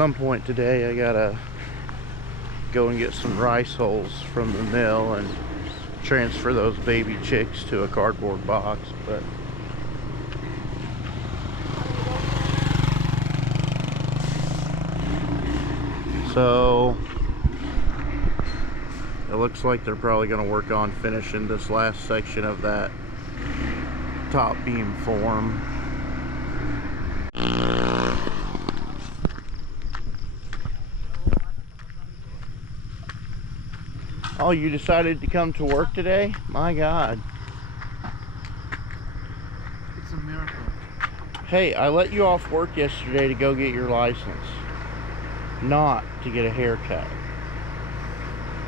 some point today I gotta go and get some rice hulls from the mill and transfer those baby chicks to a cardboard box, but so it looks like they're probably going to work on finishing this last section of that top beam form. Oh, you decided to come to work today? My God. It's a miracle. Hey, I let you off work yesterday to go get your license, not to get a haircut.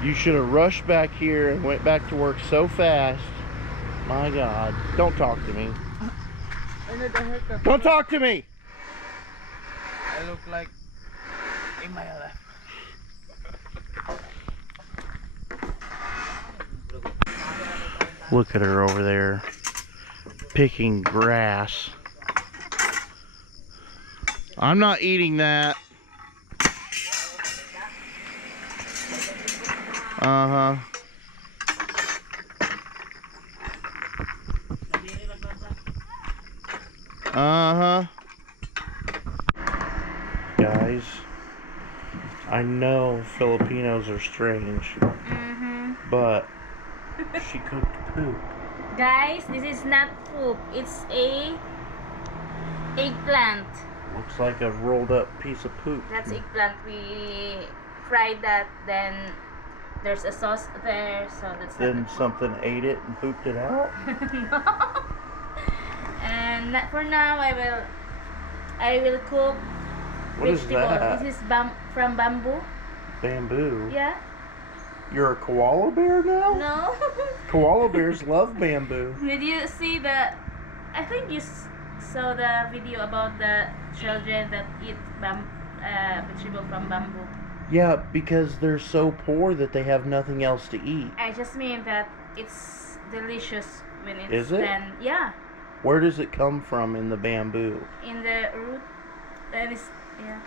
You should have rushed back here and went back to work so fast. My God. Don't talk to me. I need a haircut. Don't talk to me! I look like in my life. Look at her over there picking grass. I'm not eating that. Uh-huh. Uh-huh. Guys, I know Filipinos are strange, but she cooked poop. Guys, this is not poop. It's a eggplant. Looks like a rolled up piece of poop. That's eggplant. We fried that. Then there's a sauce there, so that's. Then something ate it and pooped it out. No. And for now, I will cook What is vegetable. that? This is from bamboo. Bamboo. Yeah. You're a koala bear now? No. Koala bears love bamboo. Did you see the? I think you saw the video about the children that eat vegetable from bamboo. Yeah, because they're so poor that they have nothing else to eat. I just mean that it's delicious when it's Is it? done. Yeah. Where does it come from in the bamboo? In the root, that is, yeah.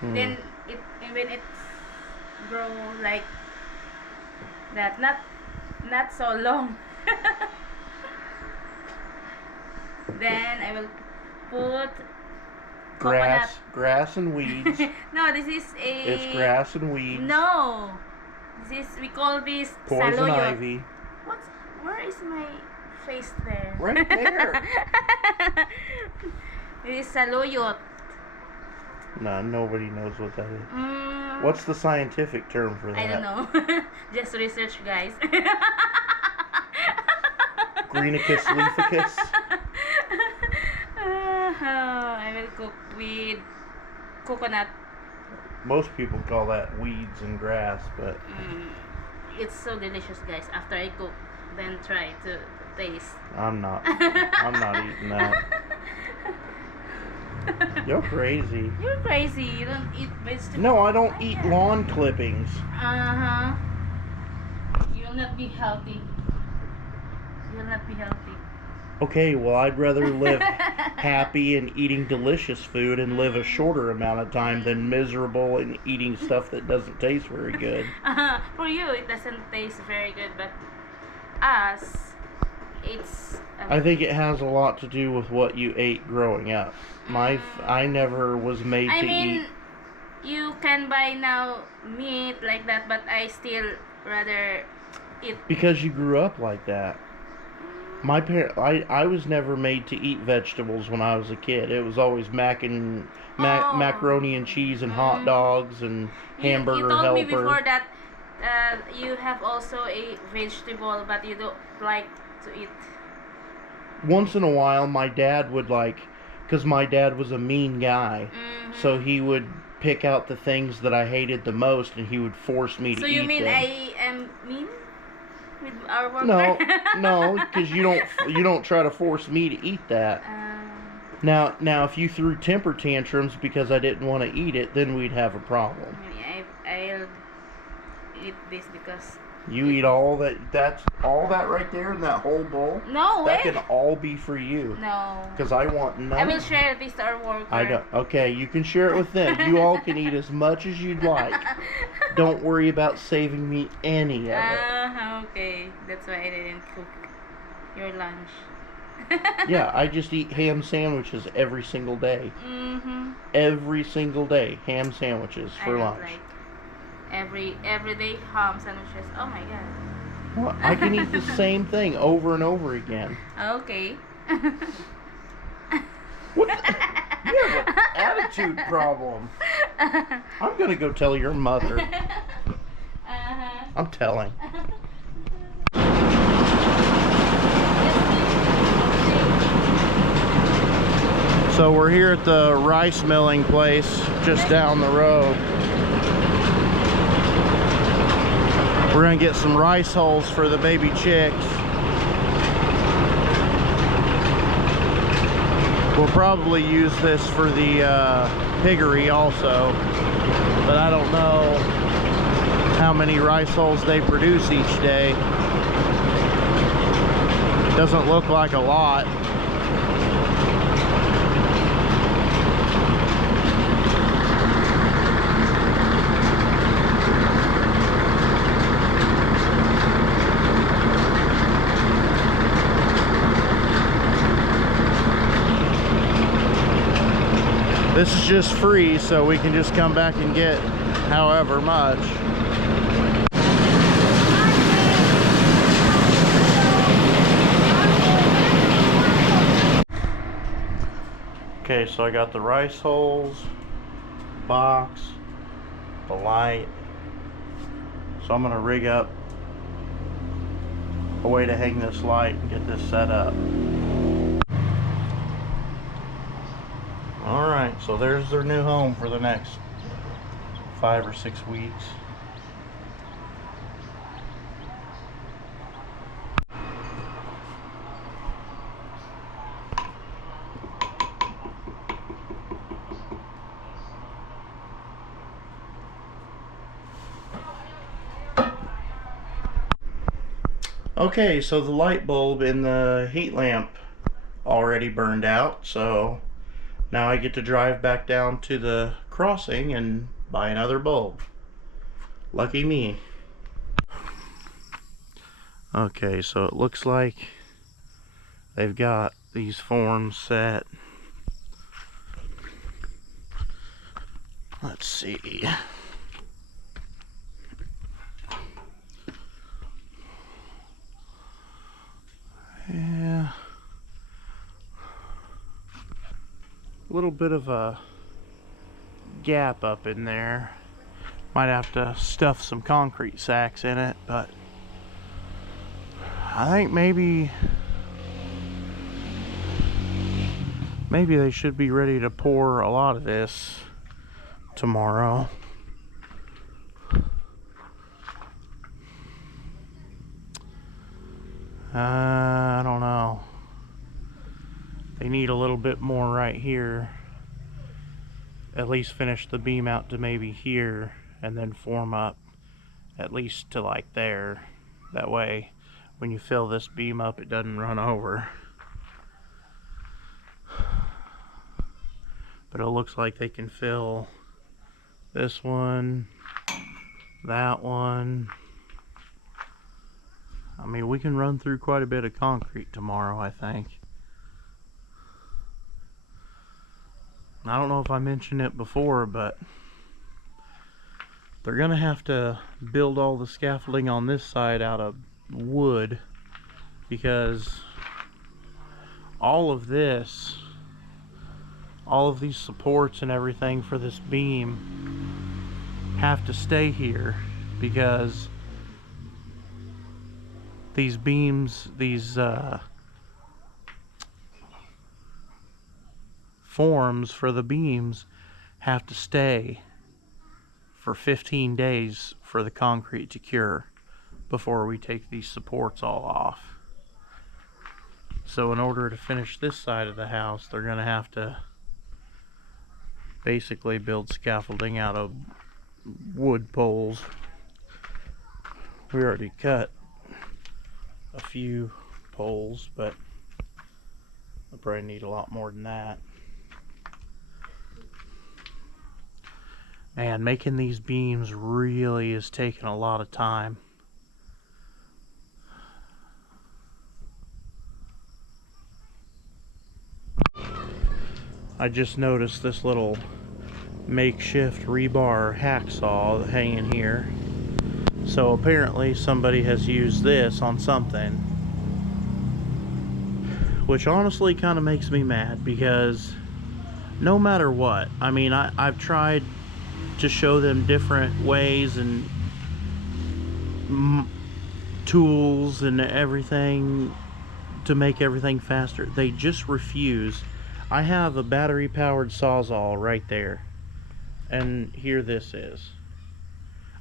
Then when it grow like that, not so long. Then I will put Grass and weeds. No, this is a. It's grass and weeds. No, this is, we call this Poison saluyot. ivy. What? Where is my face there? Right there. This is saluyot. Nah, nobody knows what that is. What's the scientific term for that? I don't know. Just research, guys. Greenicus leaficus. I will cook with coconut. Most people call that weeds and grass, but It's so delicious, guys. After I cook, then try to taste. I'm not eating that. You're crazy. You're crazy. You don't eat vegetables. No, I don't eat lawn clippings. Uh-huh. You'll not be healthy. You'll not be healthy. Okay, well, I'd rather live happy and eating delicious food and live a shorter amount of time than miserable and eating stuff that doesn't taste very good. For you, it doesn't taste very good, but us, it's. I think it has a lot to do with what you ate growing up. I never was made to eat. You can buy now meat like that, but I still rather eat. Because you grew up like that. I was never made to eat vegetables when I was a kid. It was always macaroni and cheese and hot dogs and hamburger You told helper. me before that you have also a vegetable, but you don't like to eat. Once in a while, my dad would because my dad was a mean guy, so he would pick out the things that I hated the most, and he would force me to eat them. So you mean I am mean with our work? No, because you don't try to force me to eat that. Now, if you threw temper tantrums because I didn't want to eat it, then we'd have a problem. I'll eat this because You eat all that. That's all that right there in that whole bowl. No That way. can all be for you. No. Because I want none. I will share this to our worker. I don't. Okay, you can share it with them. You all can eat as much as you'd like. Don't worry about saving me any of it. Okay. That's why I didn't cook your lunch. Yeah, I just eat ham sandwiches every single day. Mm-hmm. Every single day, ham sandwiches for I lunch. like everyday ham sandwiches. Oh my god. Well, I can eat the same thing over and over again. Okay. What? You have an attitude problem. I'm gonna go tell your mother. I'm telling. So we're here at the rice milling place just down the road. We're gonna get some rice hulls for the baby chicks. We'll probably use this for the piggery also, but I don't know how many rice hulls they produce each day. Doesn't look like a lot. This is just free, so we can just come back and get however much. Okay, so I got the rice hulls, box, the light. So I'm gonna rig up a way to hang this light and get this set up. Alright, so there's their new home for the next 5 or 6 weeks. Okay, so the light bulb in the heat lamp already burned out, so now I get to drive back down to the crossing and buy another bulb. Lucky me. Okay, so it looks like they've got these forms set. Let's see. Yeah. A little bit of a gap up in there. Might have to stuff some concrete sacks in it, but I think maybe they should be ready to pour a lot of this tomorrow. I don't know. They need a little bit more right here. At least finish the beam out to maybe here and then form up at least to like there. That way when you fill this beam up it doesn't run over. But it looks like they can fill this one, that one. I mean, we can run through quite a bit of concrete tomorrow, I think. I don't know if I mentioned it before, but they're gonna have to build all the scaffolding on this side out of wood, because all of these supports and everything for this beam have to stay here, because these beams, these forms for the beams have to stay for 15 days for the concrete to cure before we take these supports all off. So in order to finish this side of the house, they're going to have to basically build scaffolding out of wood poles, We already cut a few poles, but I probably need a lot more than that. Man, making these beams really is taking a lot of time. I just noticed this little makeshift rebar hacksaw hanging here. So apparently somebody has used this on something, which honestly kind of makes me mad, because no matter what, I mean, I've tried to show them different ways and tools and everything to make everything faster. They just refuse. I have a battery powered Sawzall right there, and here this is.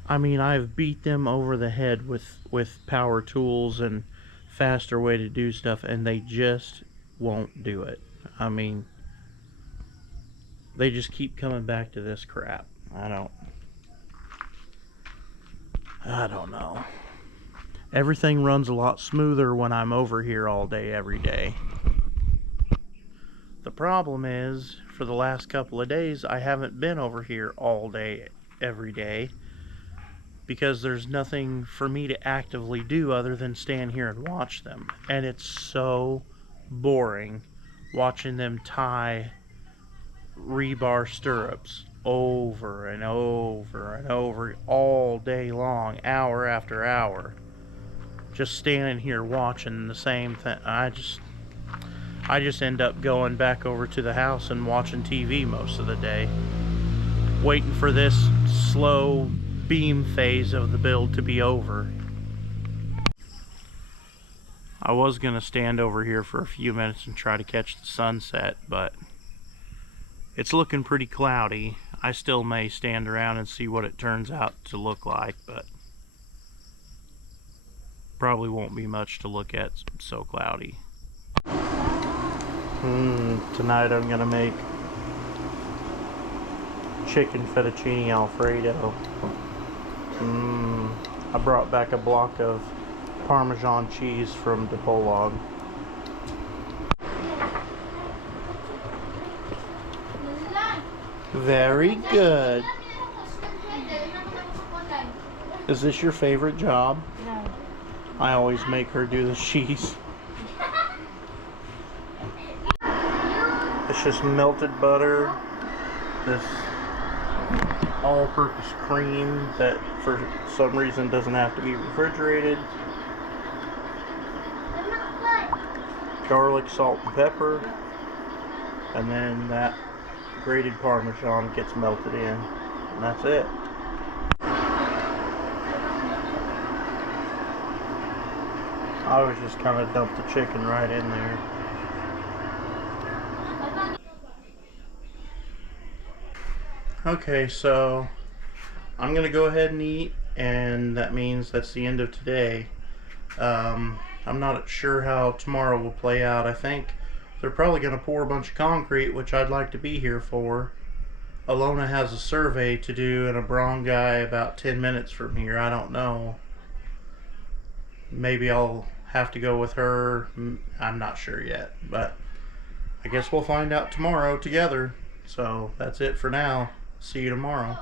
I mean, I've beat them over the head with power tools and faster way to do stuff, and they just won't do it. I mean, they just keep coming back to this crap. I don't know. Everything runs a lot smoother when I'm over here all day, every day. The problem is, for the last couple of days, I haven't been over here all day, every day, because there's nothing for me to actively do other than stand here and watch them. And it's so boring watching them tie rebar stirrups over and over and over all day long, hour after hour. Just standing here watching the same thing. I just end up going back over to the house and watching TV most of the day, waiting for this slow beam phase of the build to be over. I was gonna stand over here for a few minutes and try to catch the sunset, but it's looking pretty cloudy. I still may stand around and see what it turns out to look like, but probably won't be much to look at, it's so cloudy. Tonight I'm gonna make chicken fettuccine alfredo. I brought back a block of Parmesan cheese from DePolog. Very good. Is this your favorite job? No. I always make her do the cheese. It's just melted butter, this all-purpose cream that for some reason doesn't have to be refrigerated, garlic, salt, and pepper, and then that grated Parmesan gets melted in, and that's it. I was just kind of dumped the chicken right in there. Okay, so I'm gonna go ahead and eat, and that means that's the end of today. I'm not sure how tomorrow will play out. I think they're probably gonna pour a bunch of concrete, which I'd like to be here for. Alona has a survey to do in a barangay about 10 minutes from here. I don't know. Maybe I'll have to go with her. I'm not sure yet, but I guess we'll find out tomorrow together. So that's it for now. See you tomorrow.